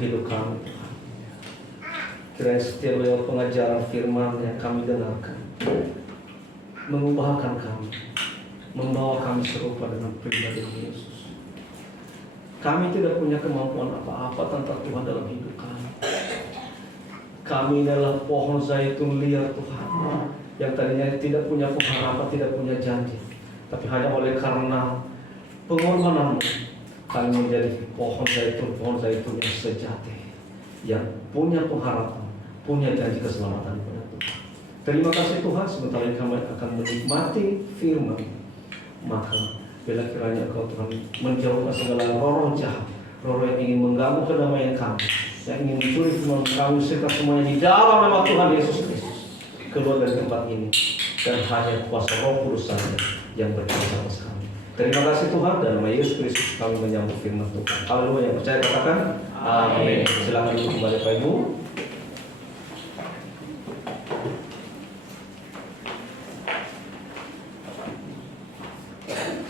hidup kami, Tuhan. Kiranya setiap lewat pengajaran firman yang kami dengarkan mengubahkan kami, membawa kami serupa dengan pribadi Yesus. Kami tidak punya kemampuan apa-apa tentang Tuhan dalam hidup kami. Kami adalah pohon zaitun liar, Tuhan, yang tadinya tidak punya pengharapan, tidak punya janji, tapi hanya oleh karena pengorbanan-Mu kami menjadi pohon zaitun yang sejati, yang punya pengharapan, punya janji keselamatan kepada Tuhan. Terima kasih Tuhan, sebentar lagi kami akan menikmati firman. Maka bila kiranya Engkau Tuhan menjauhkan segala roh jahat, roh yang ingin mengganggu kedamaian kami, yang ingin mencuri firman kami, usirkan semuanya di dalam nama Tuhan Yesus Kristus keluar dari tempat ini, dan hanya kuasa Roh Kudus saja yang berkuasa atas kami. Terima kasih Tuhan, dan nama Yesus Kristus kami menyambut firman Tuhan. Haleluya. Yang percaya katakan amin. Silakan duduk kembali Pak Ibu.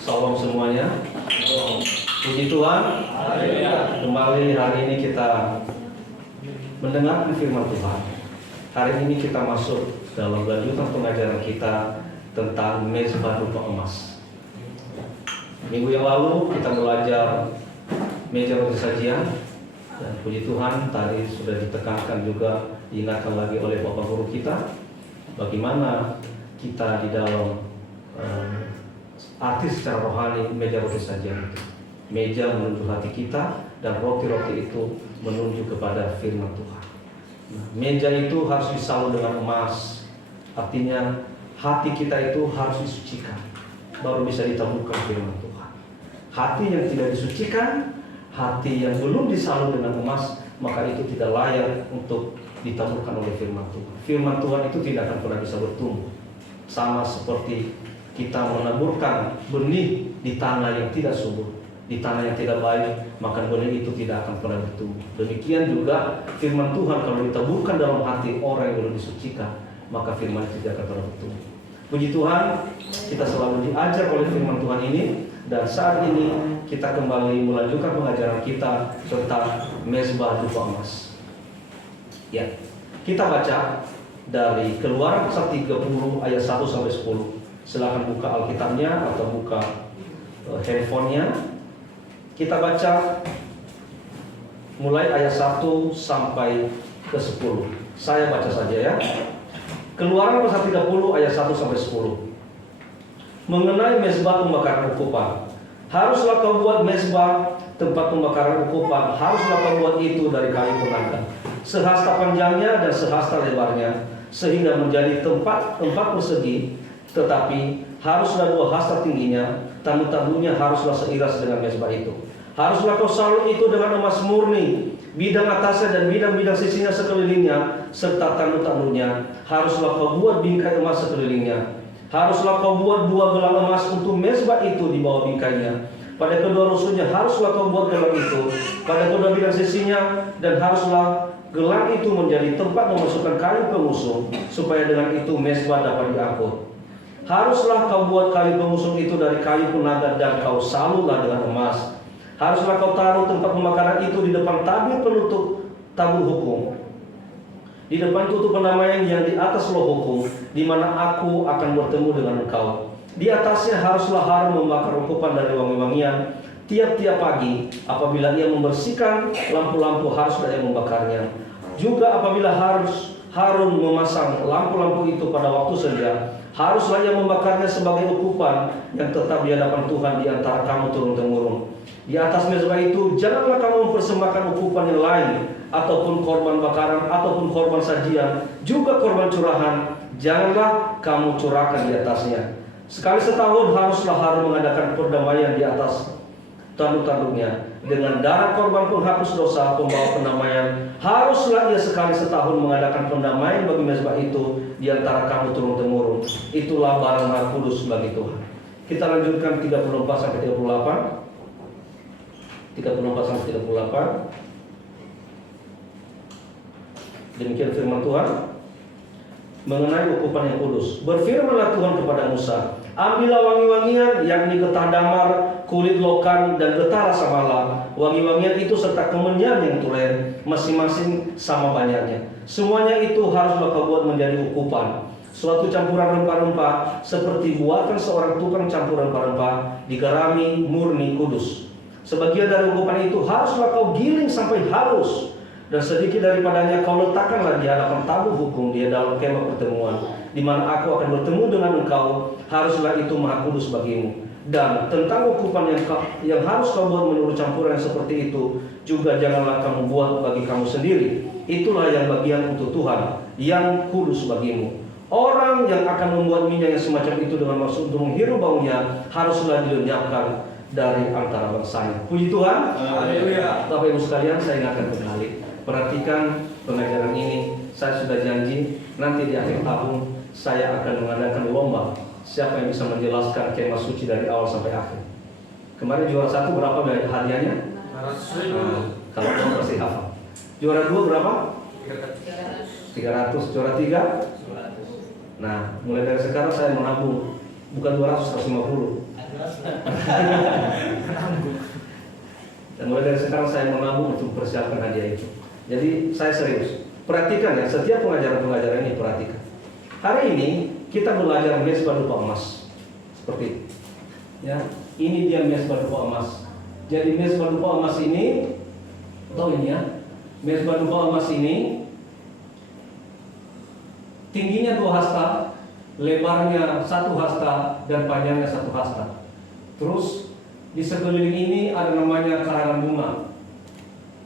Salam semuanya. Puji Tuhan. Kembali hari ini kita mendengarkan firman Tuhan. Hari ini kita masuk dalam lanjutan pengajaran kita tentang mezbah rupa emas. Minggu yang lalu kita belajar meja roti sajian, dan puji Tuhan tadi sudah ditekankan juga, diingatkan lagi oleh Bapak Guru kita, bagaimana kita di dalam arti secara rohani meja roti sajian itu. Meja menunjuk hati kita, dan roti-roti itu menunjuk kepada firman Tuhan. Nah, meja itu harus disalut dengan emas, artinya hati kita itu harus disucikan, baru bisa ditemukan firman Tuhan. Hati yang tidak disucikan, hati yang belum disalut dengan emas, maka itu tidak layak untuk ditemukan oleh firman Tuhan. Firman Tuhan itu tidak akan pernah bisa bertumbuh. Sama seperti kita menaburkan benih di tanah yang tidak subur, di tanah yang tidak baik, maka benih itu tidak akan pernah bertumbuh. Demikian juga firman Tuhan kalau ditaburkan dalam hati orang yang belum disucikan, maka firman itu tidak akan pernah bertumbuh. Puji Tuhan, kita selalu diajar oleh firman Tuhan ini, dan saat ini kita kembali melanjutkan pengajaran kita tentang mezbah rupa emas. Ya, kita baca dari Keluaran pasal 30 ayat 1 sampai 10. Silakan buka Alkitabnya atau buka handphonenya. Kita baca mulai ayat 1 sampai ke 10. Saya baca saja ya. Keluaran pasal 30 ayat 1 sampai 10. Mengenai mezbah pembakaran ukupan, haruslah kau buat mezbah tempat pembakaran ukupan, haruslah kau buat itu dari kayu penaga, sehasta panjangnya dan sehasta lebarnya, sehingga menjadi tempat persegi, tetapi haruslah 2 hasta tingginya. Tamu-tamunya haruslah seiras dengan mezbah itu. Haruslah kau salut itu dengan emas murni, bidang atasnya dan bidang-bidang sisinya sekelilingnya, serta tamu-tamunya haruslah kau buat bingkai emas sekelilingnya. Haruslah kau buat 2 gelang emas untuk mezbah itu di bawah bingkainya. Pada kedua rusuknya haruslah kau buat gelang itu, pada kedua bidang sisinya, dan haruslah gelang itu menjadi tempat memasukkan kayu pengusung, supaya dengan itu mezbah dapat diangkut. Haruslah kau buat kayu pengusung itu dari kayu penaga, dan kau salutlah dengan emas. Haruslah kau taruh tempat pembakaran itu di depan tabir penutup tabur hukum, di depan tutup pendamaian yang di atas loh hukum, di mana aku akan bertemu dengan engkau. Di atasnya haruslah harum membakar ukupan dari wangi-wangian. Tiap-tiap pagi apabila ia membersihkan lampu-lampu, haruslah ia membakarnya. Juga apabila Harun memasang lampu-lampu itu pada waktu senja, haruslah ia membakarnya sebagai ukupan yang tetap di hadapan Tuhan di antara kamu turun-temurun. Di atas mezbah itu janganlah kamu mempersembahkan ukupan yang lain, ataupun korban bakaran, ataupun korban sajian, juga korban curahan, janganlah kamu curahkan di atasnya. Sekali setahun haruslah Harun mengadakan perdamaian di atas tanduk-tanduknya dengan darah korban penghapus dosa pembawa pendamaian. Haruslah ia sekali setahun mengadakan pendamaian bagi mezbah itu di antara kamu turun-temurun. Itulah barang Maha Kudus bagi Tuhan. Kita lanjutkan 34 sampai 38. 34 sampai 38. Demikian firman Tuhan mengenai ukupan yang kudus. Berfirmanlah Tuhan kepada Musa, Ambillah wangi-wangian, yakni getah damar, kulit lokan, dan getah rasa malam. Wangi-wangian itu serta kemenyan yang tulen, masing-masing sama banyaknya. Semuanya itu haruslah kau buat menjadi ukupan, suatu campuran rempah-rempah, seperti buatan seorang tukang campur rempah-rempah, digarami, murni, kudus. Sebagian dari ukupan itu haruslah kau giling sampai halus, dan sedikit daripadanya kau letakkanlah di hadapan tabut hukum di dalam kemah pertemuan, di mana aku akan bertemu dengan engkau. Haruslah itu maha kudus bagimu. Dan tentang ukupan yang harus kau buat menurut campuran yang seperti itu, juga janganlah kamu buat bagi kamu sendiri. Itulah yang bagian untuk Tuhan, yang kudus bagimu. Orang yang akan membuat minyak yang semacam itu dengan maksud untuk menghirup baunya, haruslah dilenyapkan dari antara bangsanya. Puji Tuhan. Haleluya. Bapak Ibu sekalian, saya ingatkan kembali, perhatikan pengajaran ini. Saya sudah janji nanti di akhir tahun saya akan mengadakan lomba. Siapa yang bisa menjelaskan kemah suci dari awal sampai akhir? Kemarin juara 1 berapa hadiahnya? 100.000. Kalau kamu pasti hafal. Juara 2 berapa? 300. Juara 3? 200. Nah, mulai dari sekarang saya menabung, bukan 200, 150. Dan mulai dari sekarang saya menabung untuk persiapkan hadiah itu. Jadi saya serius. Perhatikan ya, setiap pengajaran-pengajaran ini perhatikan. Hari ini kita belajar mezbah dupa emas. Seperti itu. Ya, ini dia mezbah dupa emas. Jadi mezbah dupa emas ini, tahu ini ya, mezbah dupa emas ini tingginya 2 hasta, lebarnya 1 hasta, dan panjangnya 1 hasta. Terus di sekeliling ini ada namanya karangan bunga.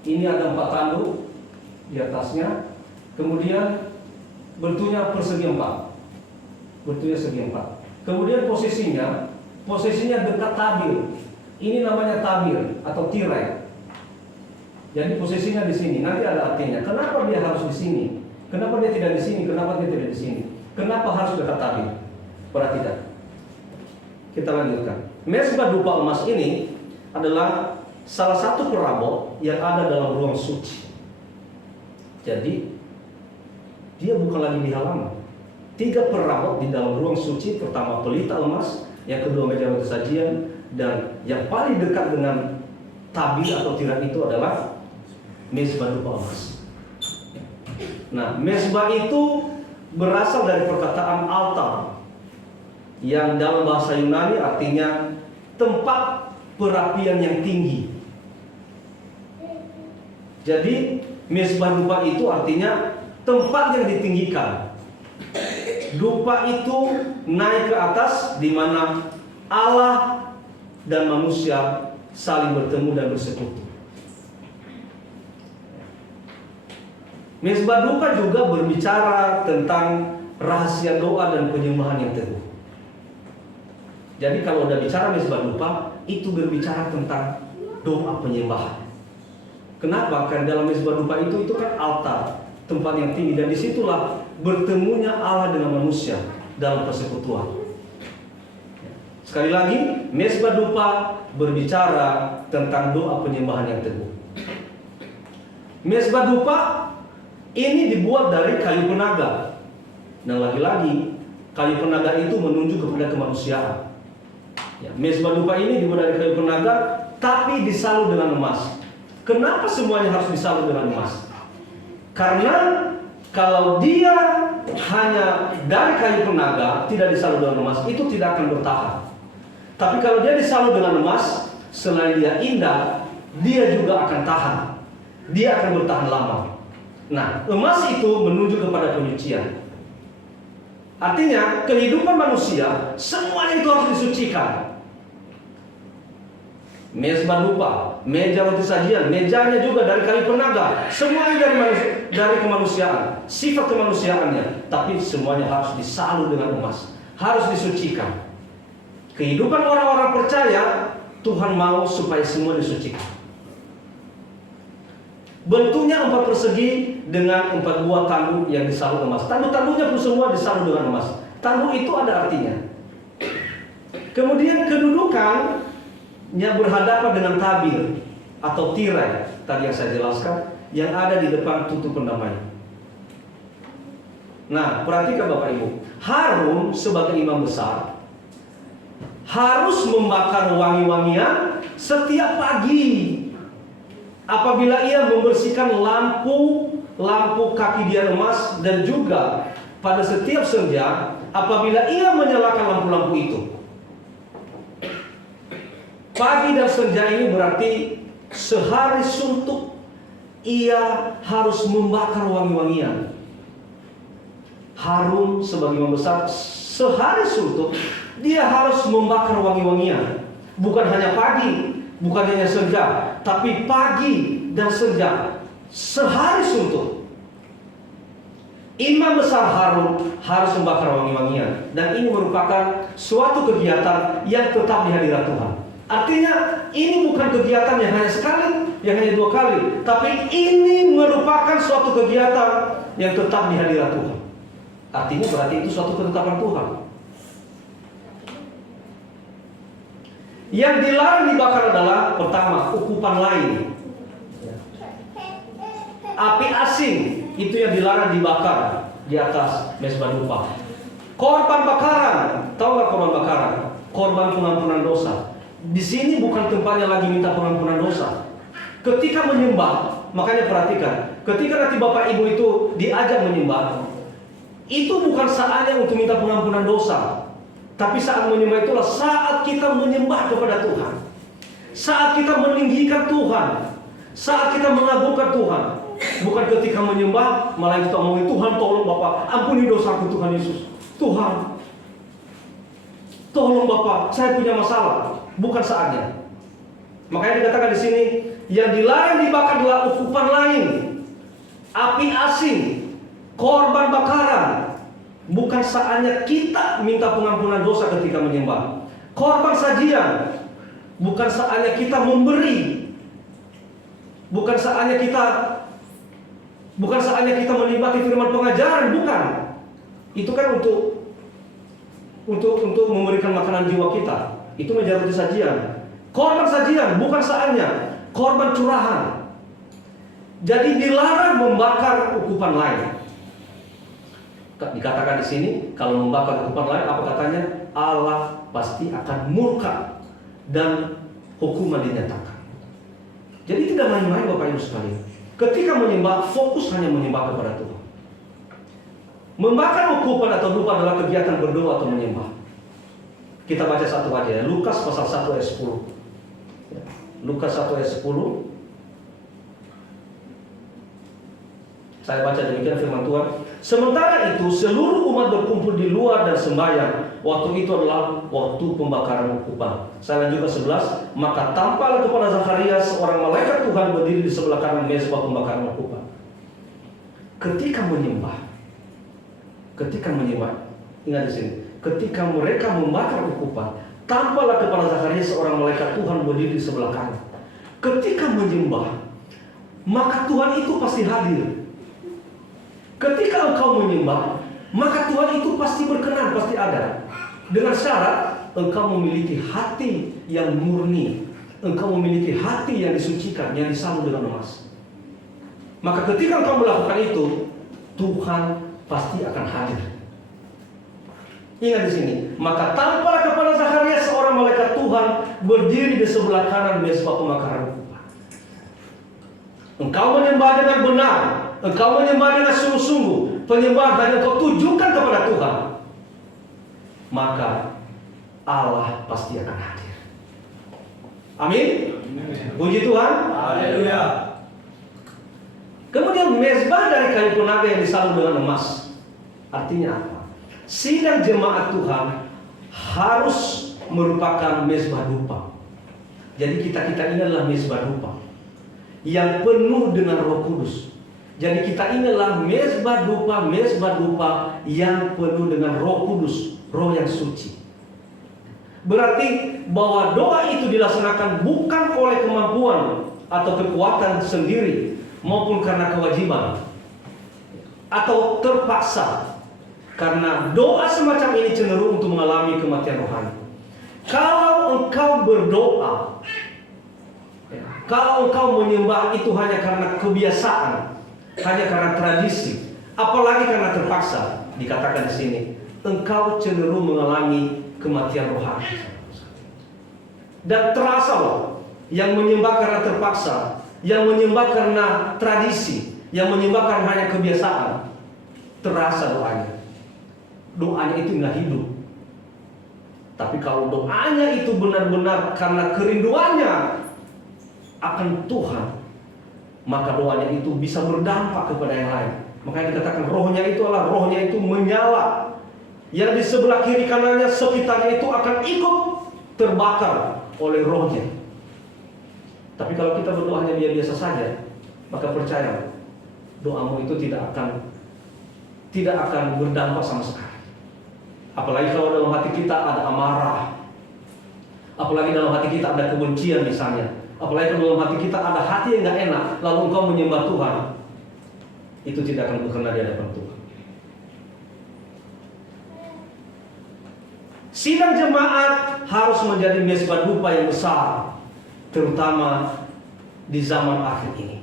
Ini ada 4 tanduk di atasnya. Kemudian bentuknya persegi 4. Bentuknya segi 4. Kemudian posisinya dekat tabir. Ini namanya tabir atau tirai. Jadi posisinya di sini. Nanti ada artinya. Kenapa dia harus di sini? Kenapa dia tidak di sini? Kenapa dia tidak di sini? Kenapa harus dekat tabir? Perhatikan. Kita lanjutkan. Mezbah dupa emas ini adalah salah satu perabot yang ada dalam ruang suci. Jadi dia bukan lagi di halaman. 3 perabot di dalam ruang suci. Pertama pelita emas, yang kedua meja roti sajian, dan yang paling dekat dengan tabir atau tirai itu adalah mezbah dupa emas. Nah, mezbah itu berasal dari perkataan altar, yang dalam bahasa Yunani artinya tempat perapian yang tinggi. Jadi mezbah dupa itu artinya tempat yang ditinggikan. Dupa itu naik ke atas, di mana Allah dan manusia saling bertemu dan bersekutu. Mezbah dupa juga berbicara tentang rahasia doa dan penyembahan yang teguh. Jadi kalau udah bicara mezbah dupa, itu berbicara tentang doa penyembahan. Kenapa? Karena dalam mezbah dupa itu kan altar, tempat yang tinggi, dan disitulah bertemunya Allah dengan manusia dalam persekutuan. Sekali lagi, mezbah dupa berbicara tentang doa penyembahan yang teguh. Mezbah dupa ini dibuat dari kayu penaga. Dan lagi-lagi, kayu penaga itu menunjuk kepada kemanusiaan. Ya, mezbah dupa ini dibuat dari kayu penaga, tapi disalut dengan emas. Kenapa semuanya harus disalut dengan emas? Karena kalau dia hanya dari kayu penaga, tidak disalut dengan emas, itu tidak akan bertahan. Tapi kalau dia disalut dengan emas, selain dia indah, dia juga akan tahan. Dia akan bertahan lama. Nah, emas itu menunjuk kepada penyucian. Artinya, kehidupan manusia semuanya itu harus disucikan. Mezbah dupa, meja roti sajian, mejanya juga dari kayu penaga. Semuanya dari kemanusiaan, sifat kemanusiaannya. Tapi semuanya harus disalut dengan emas, harus disucikan. Kehidupan orang-orang percaya, Tuhan mau supaya semua disucikan. Bentuknya 4 persegi dengan 4 buah tanduk yang disalut emas. Tanduk-tanduknya pun semua disalut dengan emas. Tanduk itu ada artinya. Kemudian kedudukannya berhadapan dengan tabir atau tirai, tadi yang saya jelaskan, yang ada di depan tutup pendamaian. Nah, perhatikan Bapak Ibu, Harun sebagai imam besar harus membakar wangi-wangian setiap pagi. Apabila ia membersihkan lampu kaki dia emas, dan juga pada setiap senja apabila ia menyalakan lampu-lampu itu. Pagi dan senja ini berarti sehari suntuk ia harus membakar wangi-wangian. Harum sebagai membesar, sehari suntuk dia harus membakar wangi-wangian. Bukan hanya pagi, bukan hanya senja, tapi pagi dan senja, sehari suntuk. Imam besar Harun harus membakar wangi-wangian, dan ini merupakan suatu kegiatan yang tetap di hadirat Tuhan. Artinya ini bukan kegiatan yang hanya sekali, yang hanya 2 kali, tapi ini merupakan suatu kegiatan yang tetap di hadirat Tuhan. Artinya berarti itu suatu ketetapan Tuhan. Yang dilarang dibakar adalah pertama, ukupan lain. Api asing itu yang dilarang dibakar di atas mezbah dupa. Korban bakaran, tahu nggak korban bakaran? Korban pengampunan dosa. Di sini bukan tempatnya lagi minta pengampunan dosa. Ketika menyembah, makanya perhatikan, ketika nanti Bapak Ibu itu diajak menyembah, itu bukan saatnya untuk minta pengampunan dosa. Tapi saat menyembah itulah saat kita menyembah kepada Tuhan, saat kita meninggikan Tuhan, saat kita mengagungkan Tuhan. Bukan ketika menyembah malah kita ngomongin, Tuhan tolong Bapak, ampuni dosaku Tuhan Yesus. Tuhan, tolong Bapak, saya punya masalah. Bukan saatnya. Makanya dikatakan di sini, yang dilarang dibakar adalah ukupan lain, api asing, korban bakaran. Bukan saatnya kita minta pengampunan dosa ketika menyembah. Korban sajian, bukan saatnya kita memberi. Bukan saatnya kita menikmati firman pengajaran, bukan. Itu kan untuk memberikan makanan jiwa kita. Itu menjadi roti sajian. Korban sajian bukan saatnya, korban curahan. Jadi dilarang membakar ukupan lain. Dikatakan di sini, kalau membakar ukupan lain, apa katanya? Allah pasti akan murka dan hukuman dinyatakan. Jadi tidak main-main Bapak Ibu sekalian. Ketika menyembah, fokus hanya menyembah kepada Tuhan. Membakar ukupan atau dupa adalah kegiatan berdoa atau menyembah. Kita baca satu aja ya, Lukas pasal 1 ayat 10. Lukas 1 ayat 10. Saya baca demikian firman Tuhan. Sementara itu seluruh umat berkumpul di luar dan sembahyang. Waktu itu adalah waktu pembakaran ukupan. Saya lanjutkan 11. Maka tampaklah kepada Zakarias seorang malaikat Tuhan berdiri di sebelah kanan mezbah pembakaran ukupan. Ketika menyembah, ingat di sini. Ketika mereka membakar ukupan, tampaklah kepada Zakarias seorang malaikat Tuhan berdiri di sebelah kanan. Ketika menyembah, maka Tuhan itu pasti hadir. Ketika engkau menyembah, maka Tuhan itu pasti berkenan, pasti ada. Dengan syarat engkau memiliki hati yang murni, engkau memiliki hati yang disucikan, yang disalur dengan emas. Maka ketika engkau melakukan itu, Tuhan pasti akan hadir. Ingat di sini, maka tampaklah kepada Zakarias seorang malaikat Tuhan berdiri di sebelah kanan mezbah pembakaran ukupan. Engkau menyembah dengan benar, engkau menyembah dengan sungguh-sungguh, penyembahan hanya engkau tujukan kepada Tuhan, maka Allah pasti akan hadir. Amin. Puji Tuhan. Haleluya. Kemudian mezbah dari kayu penaga yang disalur dengan emas. Artinya apa? Sidang jemaat Tuhan harus merupakan mezbah dupa. Jadi kita ini adalah mezbah dupa yang penuh dengan Roh Kudus. Jadi kita ini adalah mezbah dupa yang penuh dengan Roh Kudus, Roh yang suci. Berarti bahwa doa itu dilaksanakan bukan oleh kemampuan atau kekuatan sendiri, maupun karena kewajiban atau terpaksa. Karena doa semacam ini cenderung untuk mengalami kematian rohani. Kalau engkau berdoa, kalau engkau menyembah itu hanya karena kebiasaan, hanya karena tradisi, apalagi karena terpaksa, dikatakan di sini, engkau cenderung mengalami kematian rohani. Dan terasa loh, yang menyembah karena terpaksa, yang menyembah karena tradisi, yang menyembah karena hanya kebiasaan, terasa doanya. Doanya itu nggak hidup. Tapi kalau doanya itu benar-benar karena kerinduannya akan Tuhan, maka doanya itu bisa berdampak kepada yang lain. Makanya dikatakan rohnya itu menyala. Yang di sebelah kiri kanannya, sekitarnya itu akan ikut terbakar oleh rohnya. Tapi kalau kita berdoanya biasa saja, maka percaya, doamu itu tidak akan berdampak sama sekali. Apalagi kalau dalam hati kita ada amarah, apalagi dalam hati kita ada kebencian misalnya, apalagi kalau dalam hati kita ada hati yang nggak enak, lalu engkau menyembah Tuhan, itu tidak akan berkenan di hadapan Tuhan. Sidang jemaat harus menjadi mezbah dupa yang besar, terutama di zaman akhir ini.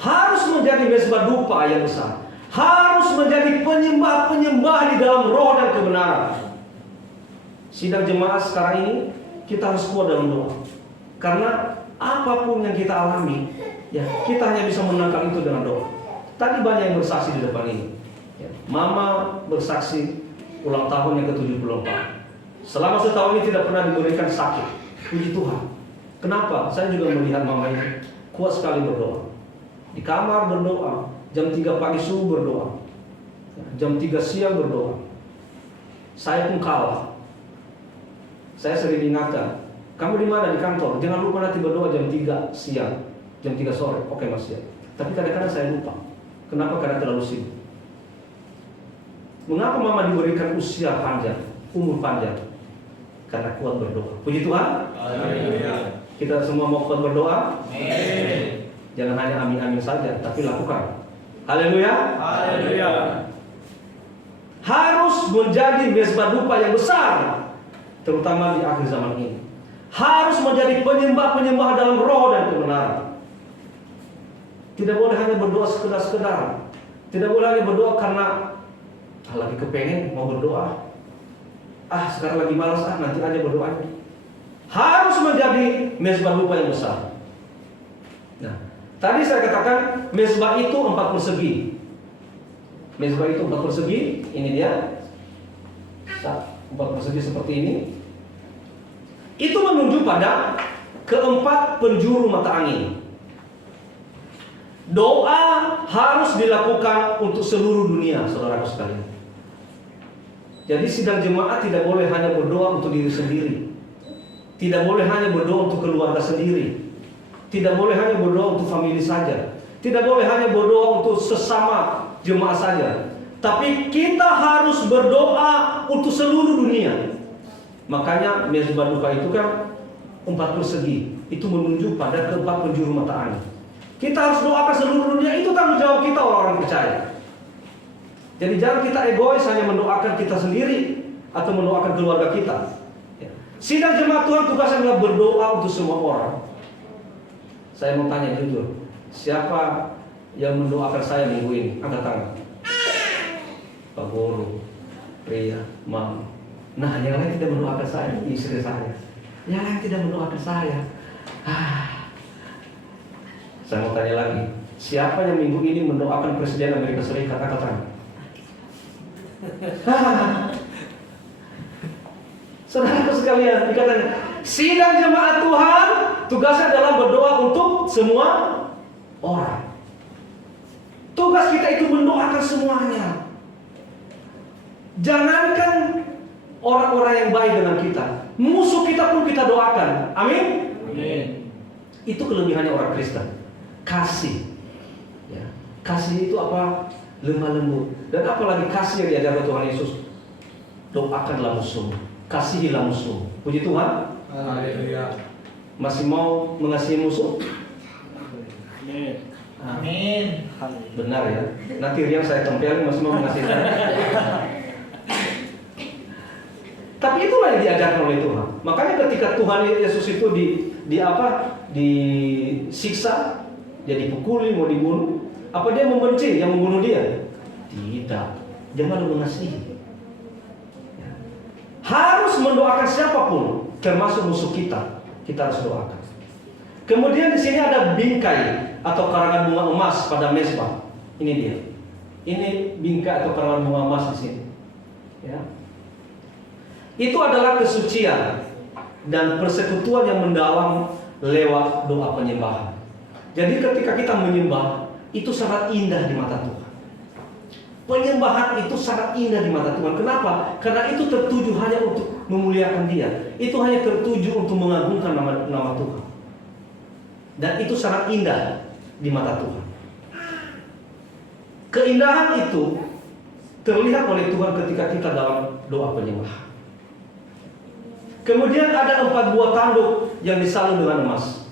Harus menjadi mezbah dupa yang besar, harus menjadi penyembah-penyembah di dalam roh dan kebenaran. Sidang jemaat sekarang ini kita harus kuat dalam doa, karena apapun yang kita alami, ya kita hanya bisa menangkal itu dengan doa. Tadi banyak yang bersaksi di depan ini. Mama bersaksi ulang tahun yang ke-74. Selama setahun ini tidak pernah diberikan sakit. Puji Tuhan. Kenapa? Saya juga melihat mama ini kuat sekali berdoa. Di kamar berdoa, jam 3 pagi subuh berdoa, jam 3 siang berdoa. Saya pun kalah. Saya sering diingatkan, kamu di mana? Di kantor. Jangan lupa nanti berdoa jam 3 siang, jam 3 sore. Oke Mas ya. Tapi kadang-kadang saya lupa. Kenapa? Karena terlalu sibuk. Mengapa mama diberikan usia panjang, umur panjang? Karena kuat berdoa. Puji Tuhan. Haleluya. Kita semua mau kuat berdoa. Amin. Jangan hanya amin-amin saja, tapi lakukan. Haleluya. Haleluya. Harus menjadi mezbah dupa yang besar, terutama di akhir zaman ini. Harus menjadi penyembah-penyembah dalam roh dan kebenaran. Tidak boleh hanya berdoa sekedar-sekedar. Tidak boleh hanya berdoa karena lagi kepengen mau berdoa. Sekarang lagi malas, nanti aja berdoa. Harus menjadi mezbah dupa yang besar. Nah, tadi saya katakan mezbah itu 4 persegi. Mezbah itu 4 persegi. Ini dia 4 persegi seperti ini. Itu menunjuk pada keempat penjuru mata angin. Doa harus dilakukan untuk seluruh dunia, saudaraku sekalian. Jadi sidang jemaat tidak boleh hanya berdoa untuk diri sendiri, tidak boleh hanya berdoa untuk keluarga sendiri, tidak boleh hanya berdoa untuk famili saja, tidak boleh hanya berdoa untuk sesama jemaat saja, tapi kita harus berdoa untuk seluruh dunia. Makanya mezbah dupa itu kan 4 persegi, itu menunjuk pada keempat penjuru mata angin. Kita harus doakan seluruh dunia, itu tanggung jawab kita orang-orang percaya. Jadi jangan kita egois hanya mendoakan kita sendiri atau mendoakan keluarga kita. Sidang jemaat Tuhan tugasnya adalah berdoa untuk semua orang. Saya mau tanya jujur, siapa yang mendoakan saya minggu ini? Angkat tangan. Pak Guru, Ria, Mam. Nah, yang lain tidak mendoakan saya, istri saya. Yang lain tidak mendoakan saya. Saya mau tanya lagi, siapa yang minggu ini mendoakan Presiden Amerika Serikat? Angkat tangan. Saudara sekalian, dikatakan sidang jemaat Tuhan tugasnya adalah berdoa untuk semua orang. Tugas kita itu mendoakan semuanya. Jangankan orang-orang yang baik dengan kita, musuh kita pun kita doakan. Amin. Amin. Itu kelebihannya orang Kristen. Kasih. Ya. Kasih itu apa? Lemah lembut. Dan apalagi kasih yang diajarkan Tuhan Yesus. Doakanlah musuhmu, kasihilah musuhmu. Puji Tuhan. Haleluya. Masih mau mengasihi musuh? Amin. Amin. Benar ya. Nanti Rian saya tempelin, masih mau mengasihi saya. Tapi itulah yang diajarkan oleh Tuhan. Makanya ketika Tuhan Yesus itu disiksa, dia dipukuli, mau dibunuh, apa dia membenci yang membunuh dia? Tidak. Dia malah mengasihi. Harus mendoakan siapapun. termasuk musuh kita harus doakan. Kemudian di sini ada bingkai atau karangan bunga emas pada mezbah. Ini dia. Ini bingkai atau karangan bunga emas di sini. Ya. Itu adalah kesucian dan persekutuan yang mendalam lewat doa penyembahan. Jadi ketika kita menyembah, itu sangat indah di mata Tuhan. Penyembahan itu sangat indah di mata Tuhan. Kenapa? Karena itu tertuju hanya untuk memuliakan Dia. Itu hanya tertuju untuk mengagungkan nama Tuhan. Dan itu sangat indah di mata Tuhan. Keindahan itu terlihat oleh Tuhan ketika kita dalam doa penyembahan. Kemudian ada 4 buah tanduk yang disalur dengan emas.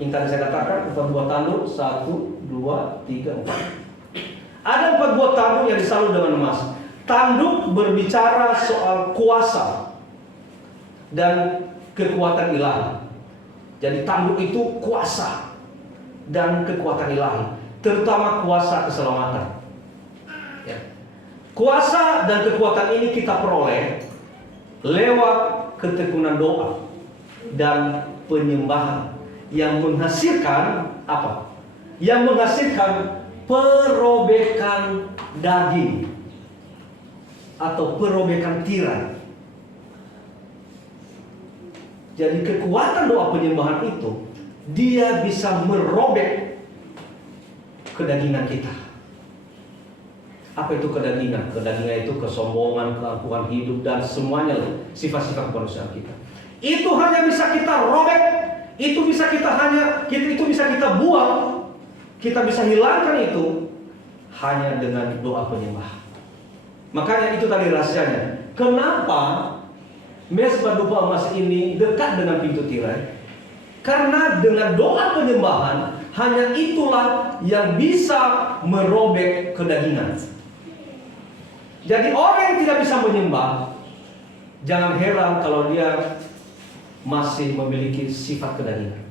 Yang tadi saya katakan 4 buah tanduk, 1, 2, 3, 4. Ada 4 buah tanduk yang disalur dengan emas. Tanduk berbicara soal kuasa dan kekuatan ilahi. Jadi tanduk itu kuasa dan kekuatan ilahi, terutama kuasa keselamatan. Ya. Kuasa dan kekuatan ini kita peroleh lewat ketekunan doa dan penyembahan yang menghasilkan apa? Yang menghasilkan perobekan daging atau perobekan tirai. Jadi kekuatan doa penyembahan itu, dia bisa merobek kedagingan kita. Apa itu kedagingan? Kedagingan itu kesombongan, keangkuhan hidup, dan semuanya sifat-sifat kemanusiaan kita. Itu hanya bisa kita robek, itu bisa kita buang. Kita bisa hilangkan itu hanya dengan doa penyembahan. Makanya itu tadi rahasianya. Kenapa mezbah dupa emas ini dekat dengan pintu tirai? Karena dengan doa penyembahan, hanya itulah yang bisa merobek kedagingan. Jadi orang yang tidak bisa menyembah, jangan heran kalau dia masih memiliki sifat kedagingan.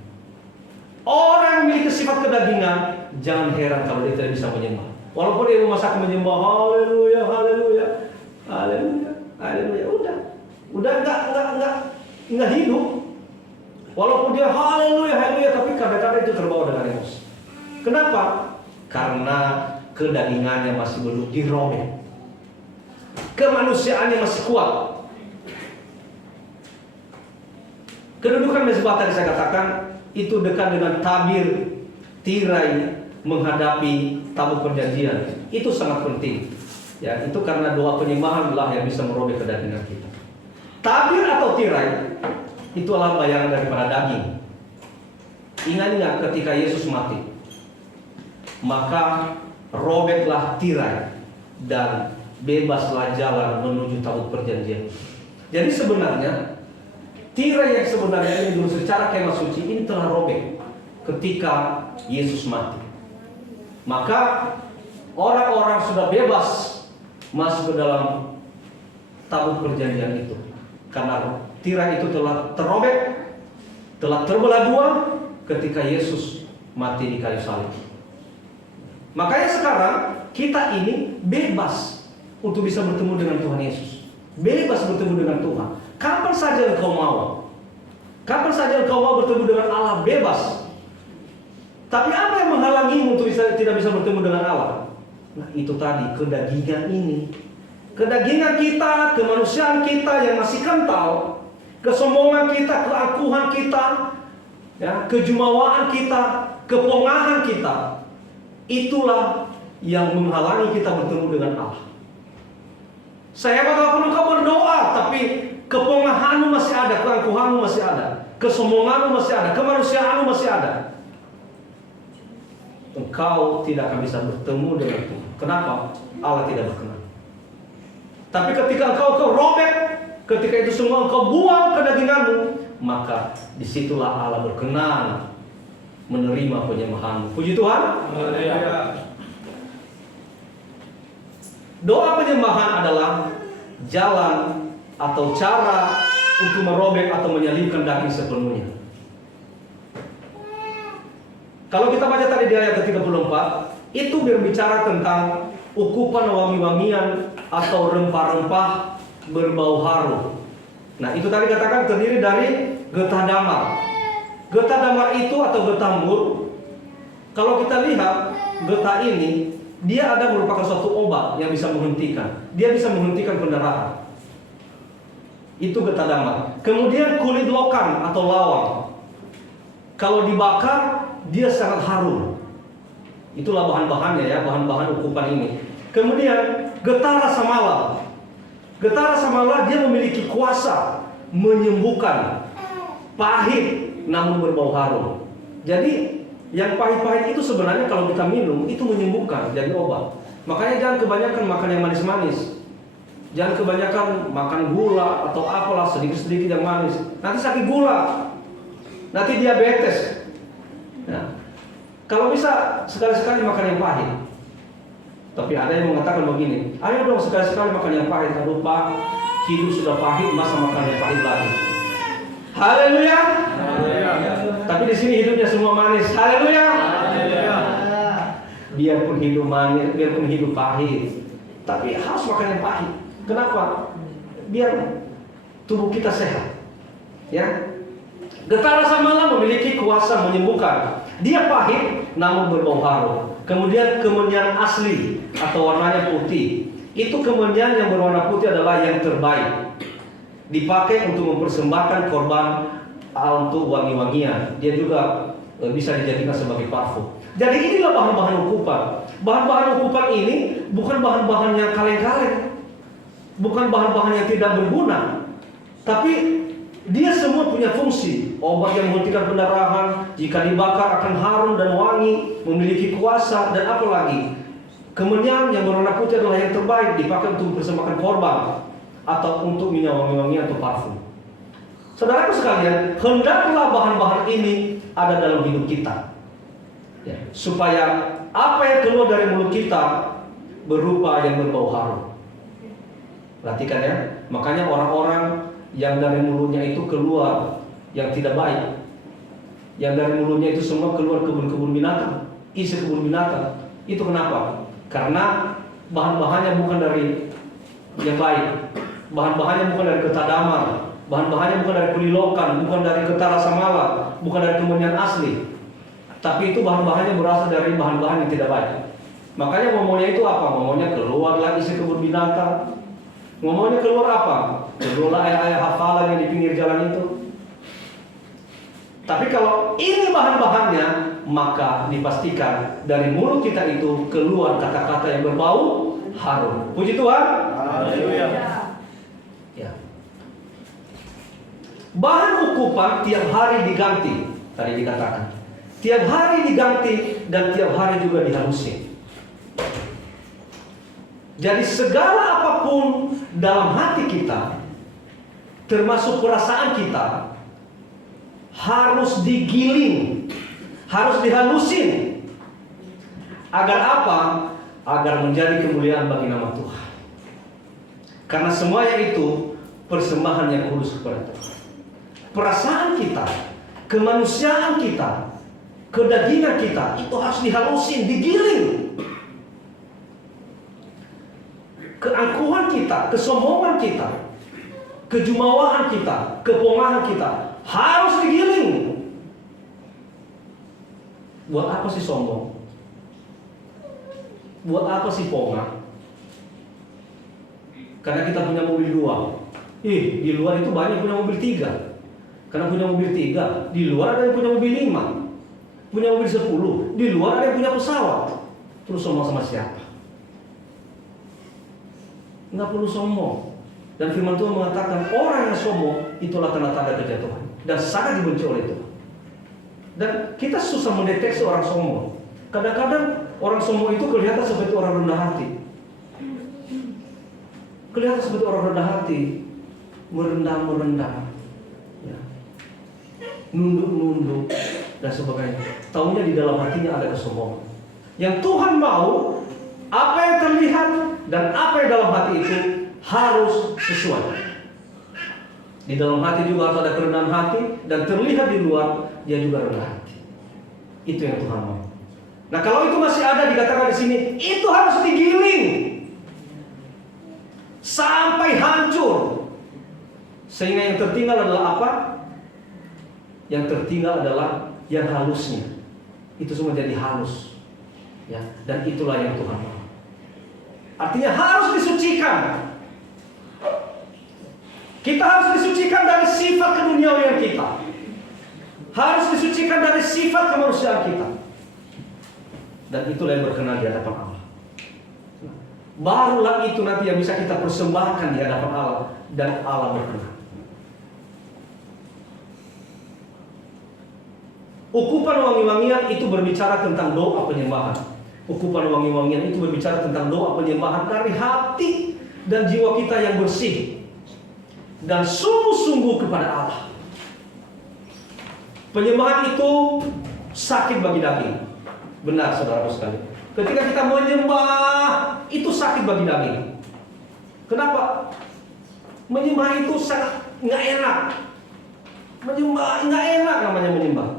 Orang yang memiliki sifat kedagingan, jangan heran kalau dia tidak bisa menyembah. Walaupun dia memaksakan menyembah, haleluya, haleluya, haleluya, haleluya, udah enggak hidup. Walaupun dia haleluya, haleluya, tapi kadang-kadang itu terbawa dengan emosi. Kenapa? Karena kedagingannya masih belum dirobek. Kemanusiaannya masih kuat. Kedudukan mezbah tadi saya katakan itu dekat dengan tabir tirai menghadapi tabut perjanjian. Itu sangat penting. Ya, itu karena doa penyembahan lah yang bisa merobek kedagingan kita. Tabir atau tirai itu adalah bayangan daripada daging. Ingat ketika Yesus mati, maka robeklah tirai dan bebaslah jalan menuju tabut perjanjian. Jadi sebenarnya tirai yang sebenarnya ini dulu secara kemah suci ini telah robek ketika Yesus mati. Maka orang-orang sudah bebas masuk ke dalam tabut perjanjian itu. Karena tirai itu telah terobek, telah terbelah dua ketika Yesus mati di kayu salib. Makanya sekarang kita ini bebas untuk bisa bertemu dengan Tuhan Yesus. Bebas bertemu dengan Tuhan. Kapan saja engkau mau. Kapan saja engkau mau bertemu dengan Allah, bebas. Tapi apa yang menghalangimu untuk tidak bisa bertemu dengan Allah? Nah, itu tadi kedagingan ini. Kedagingan kita, kemanusiaan kita yang masih kental, kesombongan kita, keangkuhan kita, ya, kejumawaan kita, kepongahan kita, itulah yang menghalangi kita bertemu dengan Allah. Sehebat apapun engkau berdoa, tapi kepongahanmu masih ada, keangkuhanmu masih ada, kesombonganmu masih ada, kemanusiaanmu masih ada. Engkau tidak akan bisa bertemu dengan Tuhan. Kenapa? Allah tidak berkenan. Tapi ketika engkau robek, ketika itu semua engkau buang kedaginganmu, maka disitulah Allah berkenan menerima penyembahanmu. Puji Tuhan. Doa penyembahan adalah jalan atau cara untuk merobek atau menyalibkan daging sepenuhnya. Kalau kita baca tadi di ayat ke-34, itu berbicara tentang ukupan wangi-wangian atau rempah-rempah berbau harum Nah, itu tadi katakan terdiri dari getah damar. Getah damar itu atau getah mur, kalau kita lihat getah ini, dia ada merupakan suatu obat yang bisa menghentikan. Dia bisa menghentikan pendarahan. Itu getah damar. Kemudian kulit lokam atau lawang. Kalau dibakar, dia sangat harum. Itulah bahan-bahannya ya, bahan-bahan ukupan ini. Kemudian getah rasa mala. Getah rasa mala dia memiliki kuasa menyembuhkan pahit namun berbau harum. Jadi yang pahit-pahit itu sebenarnya kalau kita minum itu menyembuhkan, jadi obat. Makanya jangan kebanyakan makan yang manis-manis. Jangan kebanyakan makan gula atau apalah, sedikit-sedikit yang manis. Nanti sakit gula, nanti diabetes. Nah, kalau bisa sekali-sekali makan yang pahit. Tapi ada yang mengatakan begini, ayo dong sekali-sekali makan yang pahit. Aduh Pak, hidup sudah pahit, masa makan yang pahit lagi? Haleluya. Tapi di sini hidupnya semua manis. Haleluya. Biarpun hidup manis, biarpun hidup pahit, tapi harus makan yang pahit. Kenapa? Biar tubuh kita sehat. Ya. Getah rasa mala memiliki kuasa menyembuhkan. Dia pahit namun berbau harum. Kemudian kemenyan asli atau warnanya putih. Itu kemenyan yang berwarna putih adalah yang terbaik. Dipakai untuk mempersembahkan korban untuk wangi-wangian. Dia juga bisa dijadikan sebagai parfum. Jadi inilah bahan-bahan ukupan. Bahan-bahan ukupan ini bukan bahan-bahan yang kaleng-kaleng, bukan bahan-bahan yang tidak berguna, tapi dia semua punya fungsi. Obat yang menghentikan pendarahan, jika dibakar akan harum dan wangi, memiliki kuasa, dan apa lagi? Kemenyan yang berwarna putih adalah yang terbaik, dipakai untuk mempersembahkan korban atau untuk minyak wangi-wangi atau parfum. Saudaraku sekalian, hendaklah bahan-bahan ini ada dalam hidup kita, ya, supaya apa yang keluar dari mulut kita berupa yang berbau harum. Perhatikan ya, makanya orang-orang yang dari mulutnya itu keluar yang tidak baik, yang dari mulutnya itu semua keluar kebun-kebun binatang, isi kebun binatang. Itu kenapa? Karena bahan-bahannya bukan dari yang baik. Bahan-bahannya bukan dari getah damar, bahan-bahannya bukan dari kulit lokam, bukan dari getah rasa mala, bukan dari kemenyan asli. Tapi itu bahan-bahannya berasal dari bahan-bahan yang tidak baik. Makanya ngomongnya itu apa? Ngomongnya keluarlah isi kebun binatang. Ngomongnya keluar apa? Keluarlah ayat-ayat hafalan yang di pinggir jalan itu. Tapi kalau ini bahan-bahannya, maka dipastikan dari mulut kita itu keluar kata-kata yang berbau harum. Puji Tuhan. Haleluya. Ya. Bahan ukupan tiap hari diganti. Tadi dikatakan tiap hari diganti dan tiap hari juga dihalusin. Jadi segala apapun dalam hati kita, termasuk perasaan kita, harus digiling, harus dihalusin. Agar apa? Agar menjadi kemuliaan bagi nama Tuhan. Karena semuanya itu persembahan yang kudus kepada Tuhan. Perasaan kita, kemanusiaan kita, kedagingan kita, itu harus dihalusin, digiling. Keangkuhan kita, kesombongan kita, kejumawahan kita, kepongahan kita harus digiling. Buat apa sih sombong? Buat apa sih pongah? Karena kita punya mobil 2. Di luar itu banyak punya mobil 3. Karena punya mobil 3, di luar ada yang punya mobil 5, punya mobil 10, di luar ada yang punya pesawat. Terus sombong sama siapa? Nggak perlu sombong. Dan firman Tuhan mengatakan orang yang sombong itulah tanda-tanda kejatuhan dan sangat dibenci oleh Tuhan. Dan kita susah mendeteksi orang sombong. Kadang-kadang orang sombong itu kelihatan seperti orang rendah hati. Kelihatan seperti orang rendah hati, merendah, ya, nunduk dan sebagainya. Taunya di dalam hatinya ada kesombongan. Yang Tuhan mau, apa yang terlihat dan apa yang dalam hati itu harus sesuai. Di dalam hati juga harus ada kerendahan hati, dan terlihat di luar dia juga rendah hati. Itu yang Tuhan mau. Nah, kalau itu masih ada dikatakan di sini, itu harus digiling sampai hancur, Sehingga yang tertinggal adalah apa? Yang tertinggal adalah yang halusnya. Itu semua jadi halus. Ya, dan itulah yang Tuhan mau. Artinya harus disucikan. Kita harus disucikan dari sifat keduniawian kita. Harus disucikan dari sifat kemanusiaan kita. Dan itulah yang berkenan di hadapan Allah. Barulah itu nanti yang bisa kita persembahkan di hadapan Allah. Dan Allah berkenan. Ukupan wangi-wangian itu berbicara tentang doa penyembahan. Ukupan wangi-wangian itu berbicara tentang doa penyembahan dari hati dan jiwa kita yang bersih dan sungguh-sungguh kepada Allah. Penyembahan itu sakit bagi daging. Benar, saudara-saudara sekalian. Ketika kita menyembah, itu sakit bagi daging. Kenapa? Menyembah itu sangat nggak enak. Menyembah nggak enak namanya menyembah.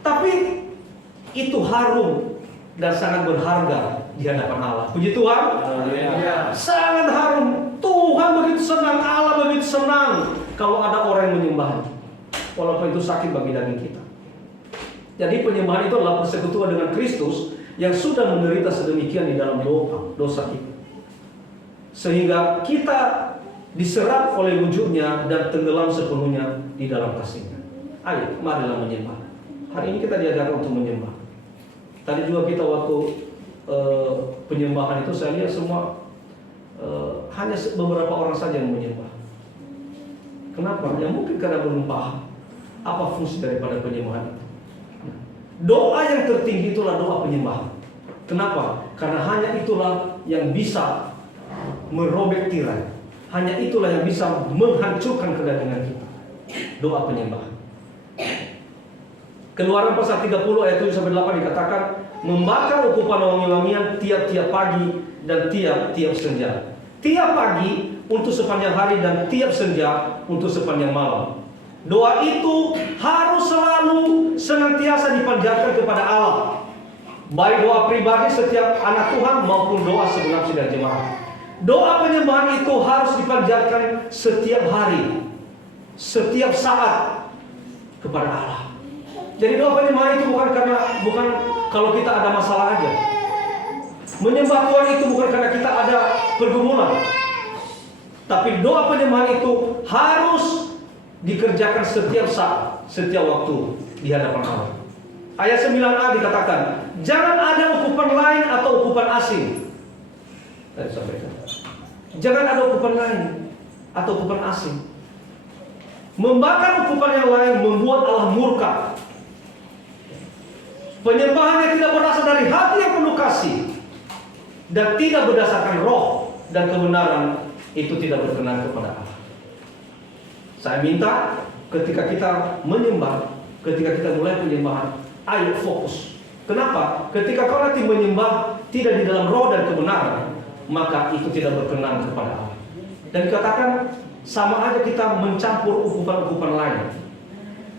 Tapi itu harum dan sangat berharga di hadapan Allah. Puji Tuhan. Sangat harum. Tuhan begitu senang, Allah begitu senang kalau ada orang yang menyembah. Walaupun itu sakit bagi daging kita. Jadi penyembahan itu adalah persekutuan dengan Kristus yang sudah menderita sedemikian di dalam dosa kita. Sehingga kita diserap oleh wujudnya dan tenggelam sepenuhnya di dalam kasihnya. Ayo, marilah menyembah. Hari ini kita diajarkan untuk menyembah. Tadi juga kita waktu penyembahan itu saya lihat semua hanya beberapa orang saja yang menyembah. Kenapa? Ya mungkin karena belum paham apa fungsi daripada penyembahan itu. Doa yang tertinggi itulah doa penyembahan. Kenapa? Karena hanya itulah yang bisa merobek tirai. Hanya itulah yang bisa menghancurkan kedagingan kita. Doa penyembahan. Keluaran pasal 30 ayat 7-8 dikatakan, membakar ukupan wangi-wangian tiap-tiap pagi dan tiap-tiap senja. Tiap pagi untuk sepanjang hari dan tiap senja untuk sepanjang malam. Doa itu harus selalu senantiasa dipanjatkan kepada Allah. Baik doa pribadi setiap anak Tuhan maupun doa segenap sidang jemaat. Doa penyembahan itu harus dipanjatkan setiap hari, setiap saat kepada Allah. Jadi doa penyembahan itu bukan kalau kita ada masalah aja. Menyembah Tuhan itu bukan karena kita ada pergumulan. Tapi doa penyembahan itu harus dikerjakan setiap saat, setiap waktu di hadapan Allah. Ayat 9a dikatakan, jangan ada ukupan lain atau ukupan asing. Tadi sampaikan. Jangan ada ukupan lain atau ukupan asing. Membakar ukupan yang lain membuat Allah murka. Penyembahan yang tidak berasal dari hati yang penuh kasih dan tidak berdasarkan roh dan kebenaran itu tidak berkenan kepada Allah. Saya minta ketika kita menyembah, ketika kita mulai penyembahan, ayo fokus. Kenapa? Ketika kau nanti menyembah tidak di dalam roh dan kebenaran, maka itu tidak berkenan kepada Allah. Dan dikatakan sama aja kita mencampur ukupan-ukupan lain.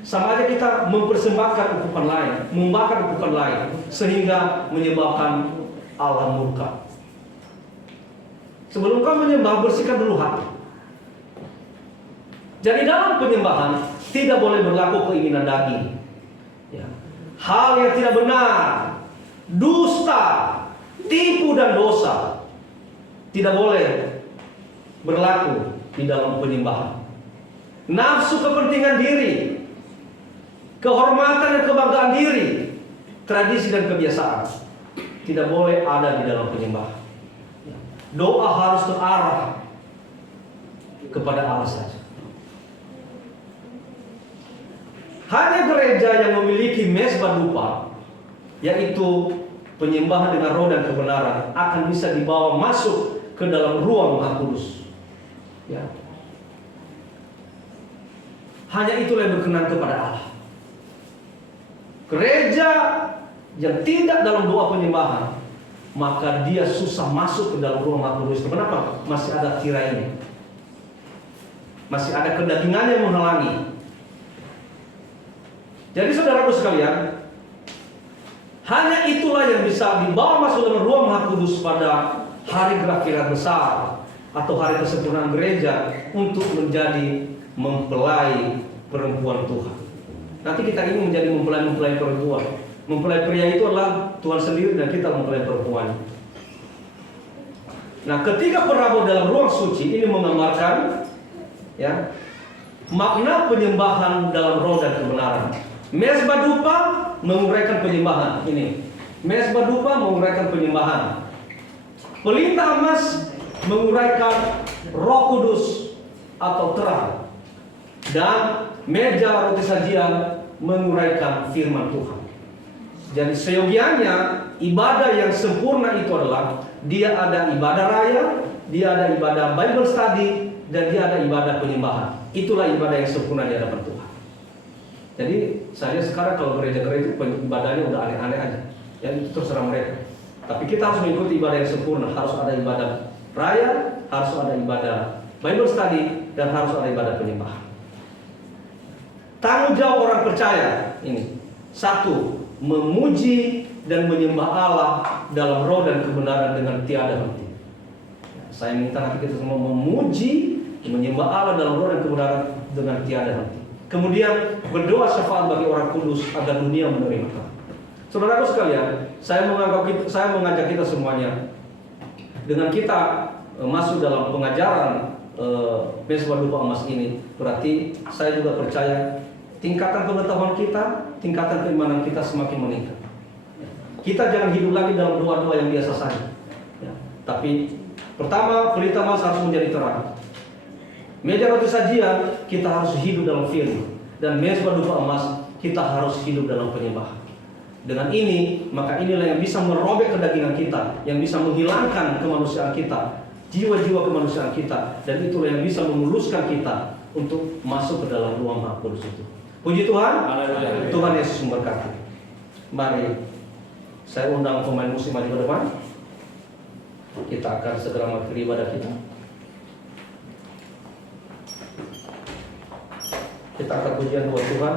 Sama aja kita mempersembahkan ukupan lain, membakar ukupan lain, sehingga menyebabkan Allah murka. Sebelum kau menyembah, bersihkan dulu hati. Jadi dalam penyembahan tidak boleh berlaku keinginan daging, ya. Hal yang tidak benar, dusta, tipu dan dosa tidak boleh berlaku di dalam penyembahan. Nafsu kepentingan diri, kehormatan dan kebanggaan diri, tradisi dan kebiasaan tidak boleh ada di dalam penyembahan. Doa harus terarah kepada Allah saja. Hanya gereja yang memiliki mezbah dupa, yaitu penyembahan dengan roh dan kebenaran, akan bisa dibawa masuk ke dalam ruang Maha Kudus. Ya. Hanya itulah yang berkenan kepada Allah. Gereja yang tidak dalam doa penyembahan, maka dia susah masuk ke dalam ruang Maha Kudus. Kenapa? Masih ada tirainya, masih ada kedagingannya yang menghalangi. Jadi saudaraku sekalian, hanya itulah yang bisa dibawa masuk dalam ruang Maha Kudus pada hari gerak besar, atau hari kesempurnaan gereja untuk menjadi mempelai perempuan Tuhan. Nanti kita ingin menjadi mempelai perempuan. Mempelai pria itu adalah Tuhan sendiri dan kita mempelai perempuan. Nah, ketika perabot dalam ruang suci ini menggambarkan ya makna penyembahan dalam roh dan kebenaran. Mezbah dupa menguraikan penyembahan ini. Mezbah dupa menguraikan penyembahan. Pelita emas menguraikan Roh Kudus atau terang. Dan meja roti sajian menguraikan firman Tuhan. Jadi seyogianya ibadah yang sempurna itu adalah dia ada ibadah raya, dia ada ibadah Bible study, dan dia ada ibadah penyembahan. Itulah ibadah yang sempurna di hadapan Tuhan. Jadi saya sekarang kalau gereja-gereja itu ibadahnya udah aneh-aneh aja. Ya itu terserah mereka. Tapi kita harus mengikuti ibadah yang sempurna. Harus ada ibadah raya, harus ada ibadah Bible study, dan harus ada ibadah penyembahan. Tanggung jawab orang percaya ini. Satu, memuji dan menyembah Allah dalam roh dan kebenaran dengan tiada henti. Saya minta nanti kita semua memuji, menyembah Allah dalam roh dan kebenaran dengan tiada henti. Kemudian berdoa syafaat bagi orang kudus agar dunia menerima Kami. Saudaraku sekalian, saya mengajak kita semuanya dengan kita masuk dalam pengajaran Mezbah dupa emas ini. Berarti saya juga percaya tingkatan pengetahuan kita, tingkatan keimanan kita semakin meningkat. Kita jangan hidup lagi dalam doa-doa yang biasa saja. Ya. Tapi pertama, pelita emas harus menjadi terang. Meja roti sajian kita harus hidup dalam firman, dan mezbah dupa emas kita harus hidup dalam penyembahan. Dengan ini, maka inilah yang bisa merobek kedagingan kita, yang bisa menghilangkan kemanusiaan kita, jiwa-jiwa kemanusiaan kita, dan itulah yang bisa memuluskan kita untuk masuk ke dalam ruang Maha Kudus itu. Puji Tuhan. Haleluya. Tuhan Yesus memberkati. Mari saya undang pemain musik maju ke depan. Kita akan segera mengakhiri ibadah kita. Kita akan pujian buat Tuhan.